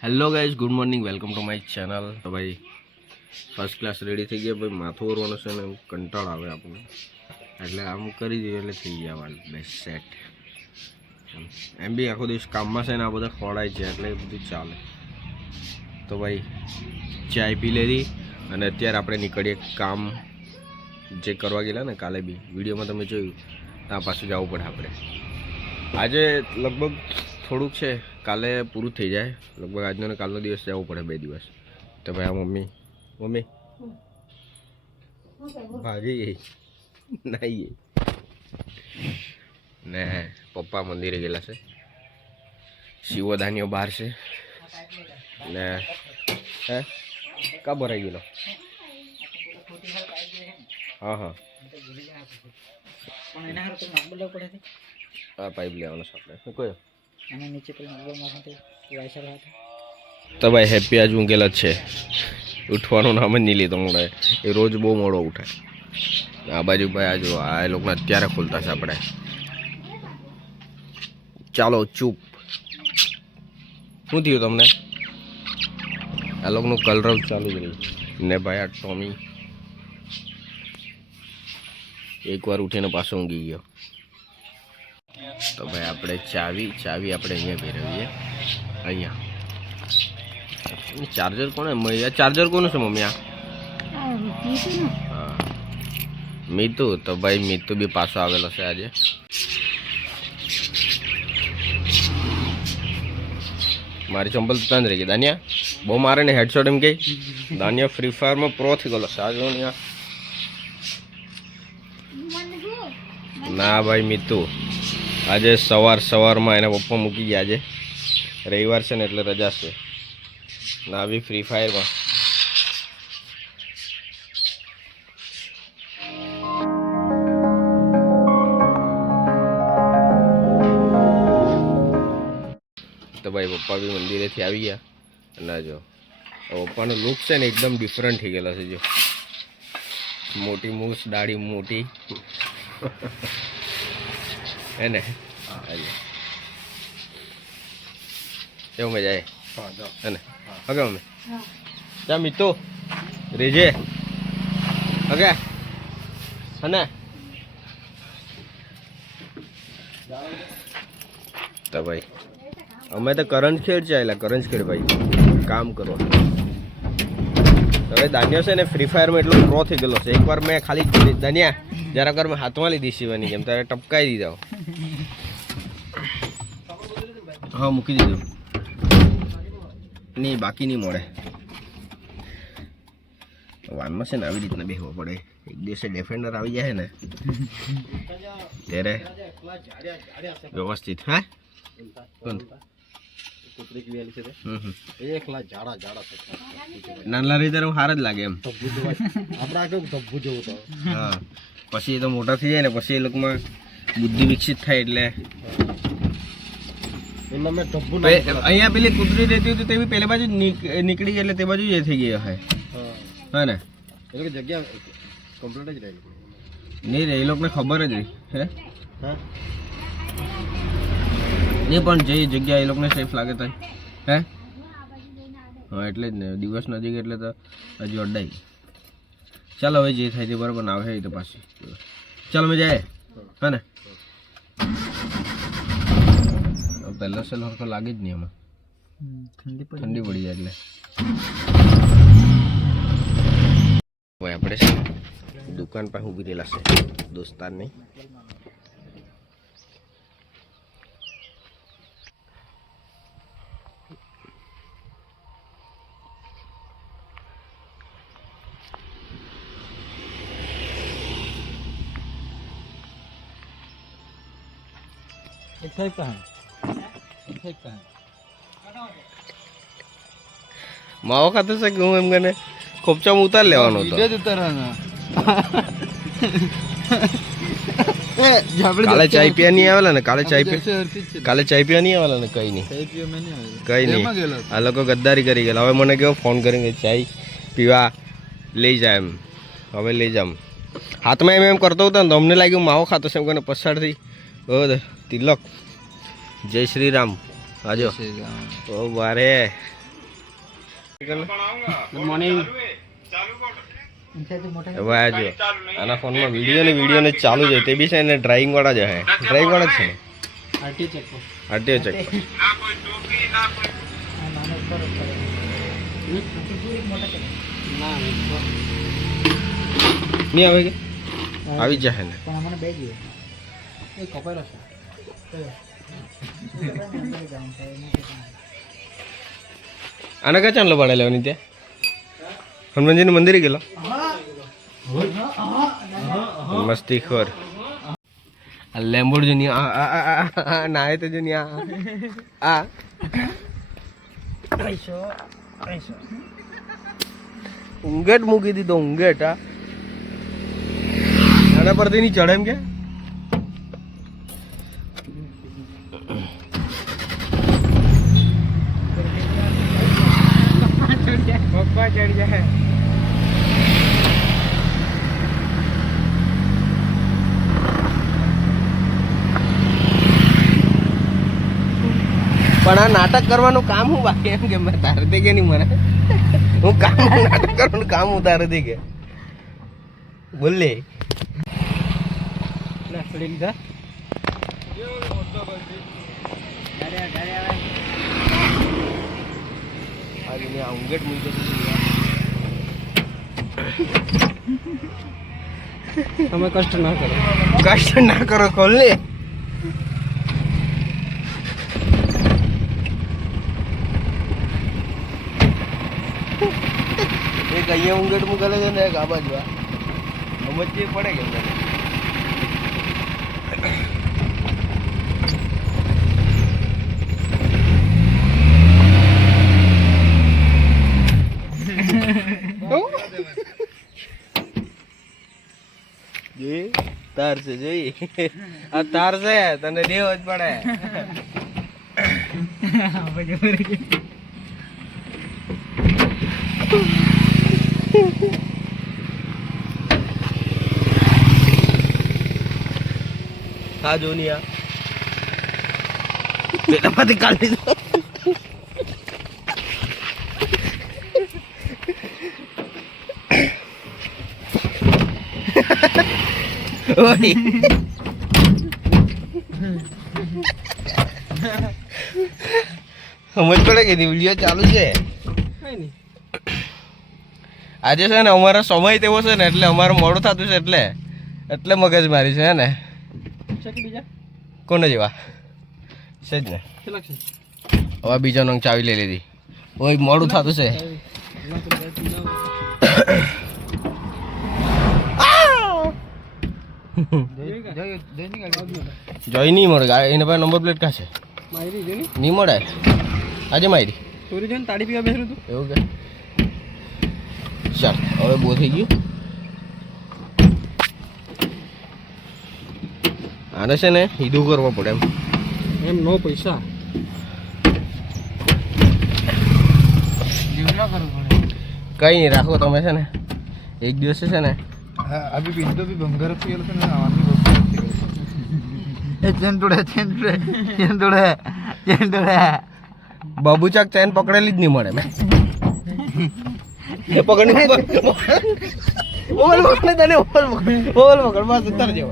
Hello guys good morning welcome to my channel તો ભાઈ first class ready થઈ ગયા, ભાઈ માથું ઓરવાનું છે ને એવું કંટાળ આવે આપણને. એટલે આમ કરી દઈએ એટલે થઈ ગયા વાલ બેસ્ટ સેટ એમ બી આખો દિવસ કામમાં છે ને આ બધા ખોડાય છે, એટલે એ બધું ચાલે. તો ભાઈ, ચાય પી લીધી અને અત્યારે આપણે નીકળીએ કામ જે કરવા ગયેલા ને કાલે બી. વિડીયોમાં તમે જોયું ત્યાં પાછું જવું પડે આપણે. આજે લગભગ થોડુંક છે કાલે પૂરું થઈ જાય. લગભગ આજનો ને કાલનો દિવસ જવું પડે બે દિવસ. તો ભાઈ આ મમ્મી મમ્મી ભાગી ગઈ? નાઈ ગઈ. ને પપ્પા મંદિરે ગયેલા છે. શિવધાનીઓ બહાર છે. ને હે? કા ભરાઈ ગયેલો? હા હા. આ પાઇપ લેવાનો છે આપણે. શું કયો અને નીચે પેલો નંબર માટે વાયસર હતો. તો ભાઈ હેપી આજ ઊંઘેલા જ છે. ઉઠવાનું નામ જ નહીં લીધો મોડે એ રોજ બહુ મોડો ઉઠે આ બાજુ ભાઈ આ જો, આ એ લોકોને અત્યારે ખોલતા છે આપણે. ચાલો, ચૂપ. શું થયું તમને? આ લોકોનું કલરવ ચાલુ જ રહ્યું. ને ભાઈ આ ટોમી એકવાર ઉઠીને પાછો ઊંઘી ગયો. તો ભાઈ આપણે ચાવી ચાવી આપણે અહીંયા ફેરવીએ અહીંયા. ચાર્જર કોને ચાર્જર કોનું છે મમ્મી આ? મીતુ, તો ભાઈ મીતુ બી પાછો આવેલો છે આજે. મારી ચંપલ તો તંદ રહી ગઈ. દાનિયા, બહુ મારે ને હેડશોટ એમ કઈ દાનિયા ફ્રી ફાયરમાં પ્રો થઈ ગયેલો ને ના ભાઈ મીતુ. આજે સવાર સવારમાં એના પપ્પા મૂકી ગયા આજે રવિવાર છે ને એટલે રજા છે. નાવી ફ્રી ફાયરમાં તો ભાઈ પપ્પા બી મંદિરેથી આવી ગયા. અને જો પપ્પાનો લુક છે ને એકદમ ડિફરન્ટ થઈ ગયેલો છે, જો. મોટી મૂસ દાઢી મોટી. હે. ને આજે કેવું મજા આવે. હે ને હગે મમ્મી. ત્યાં મિત્રો રેજે. હગે અને? તો ભાઈ અમે તો કરંજ ખેડ છે એટલે કરંજ ખેડ ભાઈ. કામ કરો. હવે દાનિયો છે ને ફ્રી ફાયરમાં એટલો પ્રો થઈ ગયેલો છે. એકવાર મેં ખાલી દાનિયા જરાક વાર મેં હાથમાં લીધી શિવાની જેમ તારે ટપકાઈ દીધા. હા, મૂકી દીધું. નહીં, બાકી નહીં મળે. વાનમાં છે ને, આવી રીતના બેસવો પડે. એક દિવસે ડેફેન્ડર આવી જાય ને, ત્યારે વ્યવસ્થિત, હા? કોણ? હમ હમ. એકલા જાડા જાડા નાનલા રીતે હું હાર જ લાગે એમ. ધબ્બુ જોવા આપડા કેવું ધબ્બુ જેવું તો. હા. પછી એ તો મોટા થઈ જાય ને પછી એ લોકોમાં બુદ્ધિ વિકસિત થાય એટલે. અહીંયા પેલી કુતરી રહેતી હતી તે બી પેલી બાજુ નીકળી ગઈ એટલે તે બાજુ જ એ થઈ ગઈ હે હા. હા ને? એટલે જગ્યા કમ્પ્લીટ જ રહેલી નહીં રે એ લોકોને ખબર જ રહી. હે? હા? નહીં પણ જે જગ્યા એ લોકોને સેફ લાગે તો હે? હા એટલે જ ને. દિવસ નજીક એટલે તો હજુ અડાઈ ચાલો હવે જે થાય તે બરાબર ના આવે એ તો પાછી. ચાલો મેં જાય હા ને? પહેલો સેલ હરખો લાગે જ નહીં એમાં. ઠંડી પડી ઠંડી પડી જાય એટલે. આપણે દુકાન પાસે ઊભી રહેલા છે. દોસ્તારની. માવો ખાતો છે કે હું એમ કને ખોપચામાં ઉતાર લેવાનો હતો? જ ઉતારવાનો. કાલે ચાય પીવા નહીં આવેલા ને? કાલે ચાય પી કાલે ચાય પીવા નહીં આવેલા ને? કઈ નહીં. કઈ નહીં. આ લોકો ગદ્દારી કરી ગયેલા. હવે મને કેવો ફોન કરીને કે ચાય પીવા લઈ જાય એમ. હવે લઈ જામ હાથમાં એમ એમ કરતો હતો ને તો અમને લાગ્યું માવો ખાતો છે. એમ કરીને પછાડથી ઓ તિલક. જય શ્રી રામ આજો ઓ બારે. ગુડ મોર્નિંગ હવે આના ફોનમાં વીડિયો ને વીડિયો ને ચાલુ છે તે બી છે ને ડ્રાઇંગ વાળા જ હે. ડ્રાઇંગ વાળા જ છે ને? ચેક પર આરટીઓ નહીં આવે કે? આવી જશે ને. પણ અમને બે જોઈએ આને ક્યાં ચાંદલો પાડે લેવાની ત્યાં? હનુમાનજીનું મંદિરે ગયેલો? મસ્તી ખોર. લેમ્બોડ જુની આ આ નાય તો જુનિયા આ ઊંઘેટ મૂકી દીધો ઊંઘેટ આ આના પરથી ની ચડે એમ કે? ચડી જાય પણ આ નાટક કરવાનું કામ હું બાકી એમ કે મેં તારે દે કે નહીં મને? હું કામ નાટક કરવાનું કામ હું તારે દે કે? બોલે લીધા. આ આ ઊંઘેટ મૂકી તમે કષ્ટ ના કરો. કષ્ટ ના કરો, ખોલને. એક અહીંયા ઉંગેટ મૂકેલો છે ને એક આ બાજુ સમજવી પડે કે તાર છે, જોઈ? આ તાર છે, તને દેવો જ પડે. હા જોની આ. પેલા માંથી કાઢી દીધો ઓય સમજ પડે કે વીડિયો ચાલુ છે આજે છે ને અમારો સમય તેવો છે ને એટલે અમારે મોડું થતું છે એટલે એટલે મગજ મારી છે ને? બીજા? કોને જેવા છે જ ને હવે બીજાનો ચાવી લઈ લીધી. ઓય મોડું થતું છે. જોઈ નહીં મળે. એને પાસે નંબર પ્લેટ કાં છે? નહીં મળે? આજે મારી ચોરી જો ને? તાળી પીવા બેસરું તું? એવું કે? ચાલ હવે બહુ થઈ ગયું. આને છે ને હીધું કરવા પડે એમ. એમ નો પૈસા. કઈ નહીં રાખો તમે છે ને. એક દિવસ છે ને अभी बिंदु भी बंगर पियल तो ना आवाज ए चेंटुड़े चेंटुड़े चेंटुड़े चेंटुड़े બાબુચાક ચેન પકડેલી જ નહીં મળે મેં એ પકડ ઓવલ પકડ તને ઓવલ પકડ ઓવલ પકડ બસ ઉતર જેવો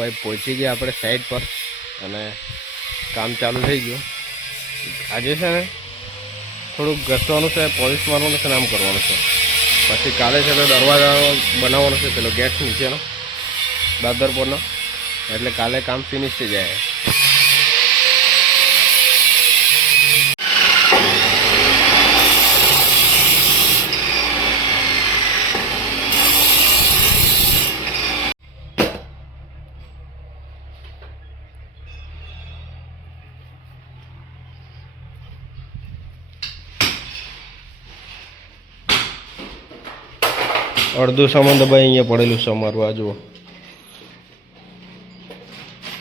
ભાઈ પહોંચી ગયા આપણે સાઈડ પર અને કામ ચાલુ થઈ ગયું. આજે છે ને થોડુંક ઘસવાનું છે પોલિશ મારવાનું છે ને આમ કરવાનું છે. પછી કાલે છે તો દરવાજા બનાવવાનો છે, પેલો ગેટ નીચેનો દાદર પરનો એટલે કાલે કામ ફિનિશ થઈ જાય. અડધું સામાન તો ભાઈ અહીંયા પડેલું છે અમારું આ જુઓ.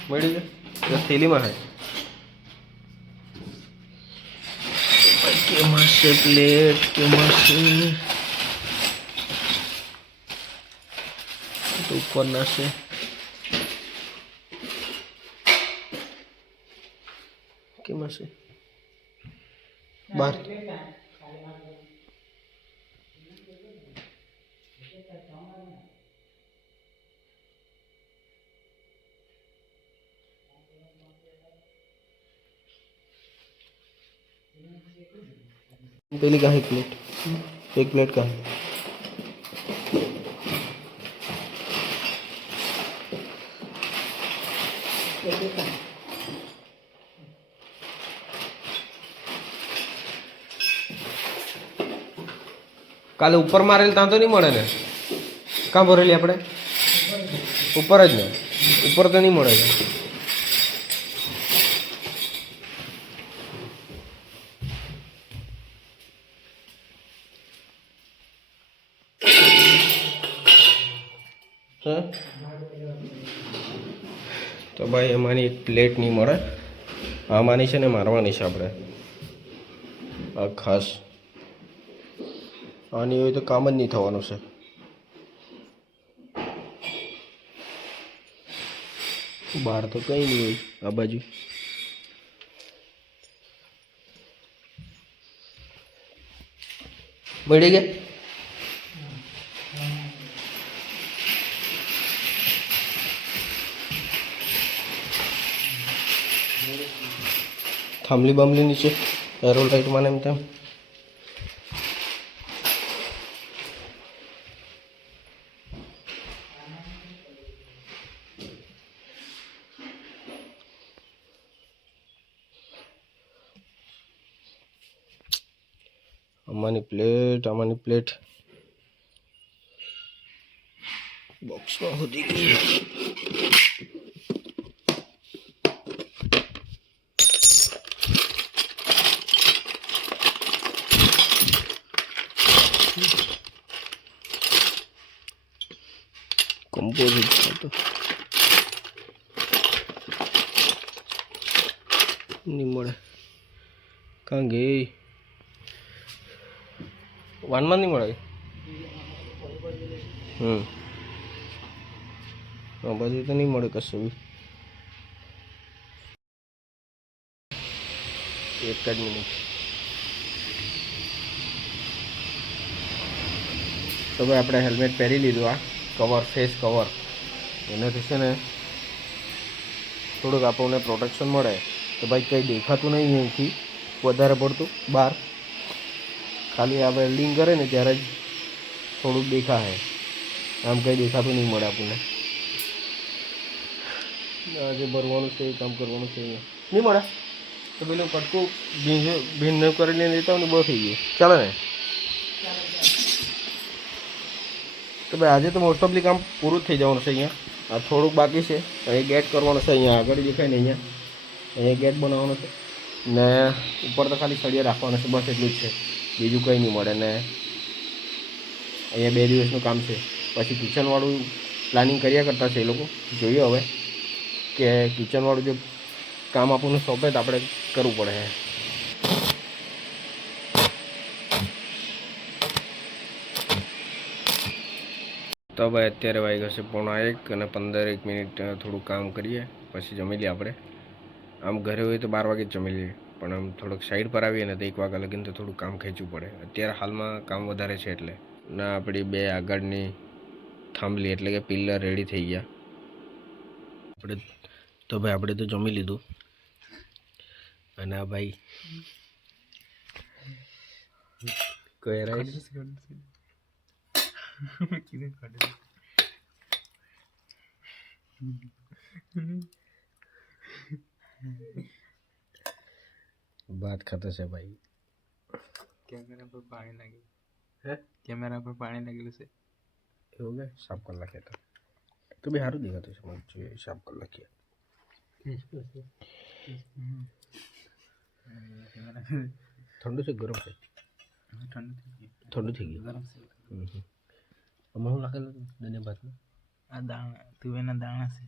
મળી જાય થેલીમાં હે કેમાં છે પ્લેટ કેમાં છે તો ઉપરના છે. કેમાં છે બાર. પેલી કાંઈ એક પ્લેટ એક પ્લેટ કાંઈ કાલે ઉપર મારેલ ત્યાં તો નહીં મળે ને? કાં ભરેલી આપણે? ઉપર જ ને? ઉપર તો નહીં મળે છે હે? તો ભાઈ એમાંની એક પ્લેટ નહીં મળે. આમાંની છે ને મારવાની છે આપણે. આ ખાસ. આની હોય તો કામ જ નહીં થવાનું છે. બહાર તો કંઈ નહીં હોય. આ બાજુ. મળી ગયા? થાંભલી બાંભલી નીચે. એરો લાઈટ મને એમ તેમ. આમાંની પ્લેટ આમાંની પ્લેટ બોક્સમાં હોતી ગઈ કમ્પોઝિટ હતો નહીં મળે કાં ગઈ વાનમાં નહીં મળે હમ આ બાજુ તો નહીં મળે કશું બી એક જ મિનિટ તો ભાઈ આપણે હેલ્મેટ પહેરી લીધું આ. કવર ફેસ કવર એનાથી છે ને થોડુંક આપણને પ્રોટેક્શન મળે. તો ભાઈ કંઈ દેખાતું નહીં અહીંથી. વધારે પડતું બહાર. ખાલી આ વેલ્ડિંગ કરે ને ત્યારે જ થોડુંક દેખાય આમ કંઈ દેખાતું નહીં મળે આપણને. આજે ભરવાનું છે કામ કરવાનું છે નહીં મળે? તો પેલું કટકું ભીંજ ભીંડ કરીને દેતા હોય ને બહુ થઈ ગયું. ચાલે ને? તો ભાઈ, આજે તો મોસ્ટ ઓફલી કામ પૂરું થઈ જવાનું છે અહીંયા. આ થોડુંક બાકી છે. અહીં ગેટ કરવાનો છે અહીંયા આગળ દેખાય ને અહીંયા. અહીંયા ગેટ બનાવવાનો છે. ને ઉપર તો ખાલી સળિયા રાખવાના છે, બસ એટલું જ છે. બીજું કંઈ નહીં મળે. ને અહીંયા બે દિવસનું કામ છે. પછી કિચનવાળું પ્લાનિંગ કર્યા કરતા છે એ લોકો. જોઈએ હવે કે કિચનવાળું જે કામ આપણને સોંપે તો આપણે કરવું પડે. તો ભાઈ અત્યારે વાગ્યા છે પોણા એક અને પંદર એક મિનિટ થોડું કામ કરીએ પછી જમી લઈએ આપણે. આમ ઘરે હોય તો બાર વાગે જ જમી લઈએ પણ આમ થોડુંક સાઈડ પર આવીએ ને તો એક વાગ્યા લગીને તો થોડું કામ ખેંચવું પડે. અત્યારે હાલમાં કામ વધારે છે એટલે. ના આપણી બે આગળની થાંભલી એટલે કે પિલ્લર રેડી થઈ ગયા. આપણે તો ભાઈ આપણે તો જમી લીધું. અને આ ભાઈ કહેરાય બાત ખાતે છે ભાઈ કેમેરા પર પાણી લાગેલું હે કેમેરા પર પાણી લાગેલું છે એવું કે સાફ કરી નાખીએ તો તો બી સારું દેખાતું છે મને જોઈએ સાફ કરી નાખીએ ઠંડુ છે કે ગરમ છે ઠંડુ થઈ ઠંડુ થઈ ગયું ગયું ગરમ છે હમ હમ. આમાં શું લાગેલું હતું ધનિયા ભાતમાં આ દાણા તુવેરના દાણા છે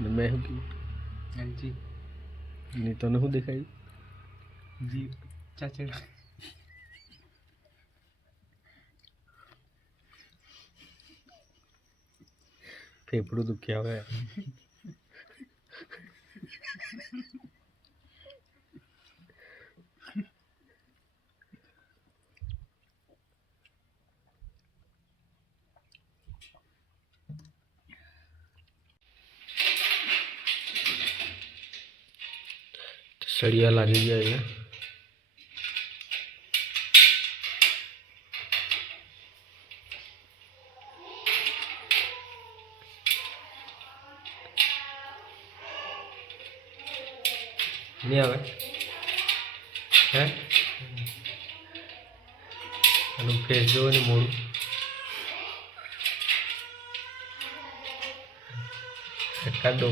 ને મેં શું કીધું? એલચી ને તને શું દેખાયું? જી ચાચડા ફેફડું દુખ્યા હવે. સળિયા લાગી ગયા અહીંયા નહીં આવે હે? એનું ફેસ જોવો ને મોડું. કાઢો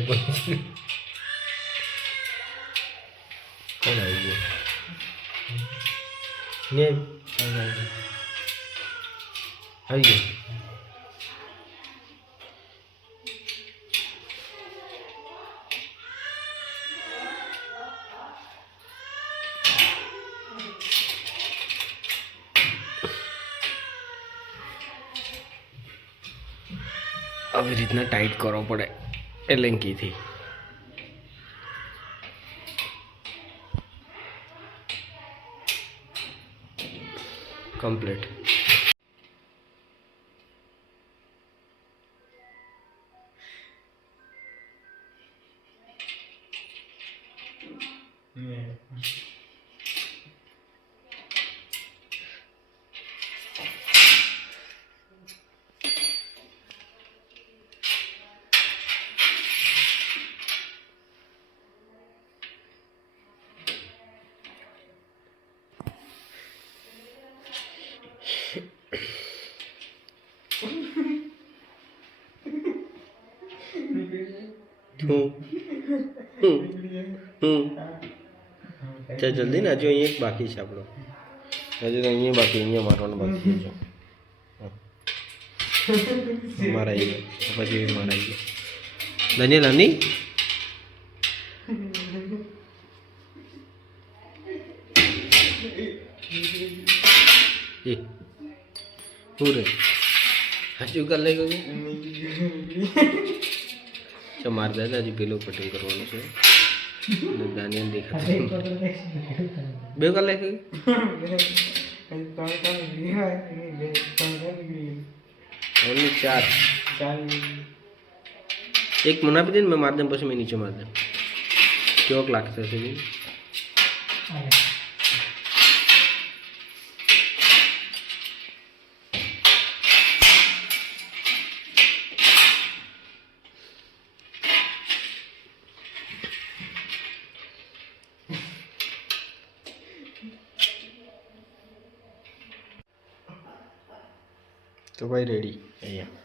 નહીં આવી આવી રીતના ટાઈટ કરવો પડે એલેન્કીથી કમ્પ્લીટ ચાલ જલ્દી ને હજુ અહીંયા એક બાકી છે આપણો. હજુ તો અહીંયા બાકી, અહીંયા મારવાનું બાકી છે. મારા આવી ગયો પછી મારા આવી ગયો દનિયલ હની એ. શું રે? હજુ કર લઈ ગયું તો મારે દાદા હજી પેલું કટિંગ કરવાનું છે. અને દાનિયાને દેખાતું બે કલાક ગઈ? ઓનલી ચાર. એક મને આપી દે ને મેં મારી દઉં પછી મેં નીચે મારી દઉં કેવોક લાગશે છે. બી તો ભાઈ રેડી અહીંયા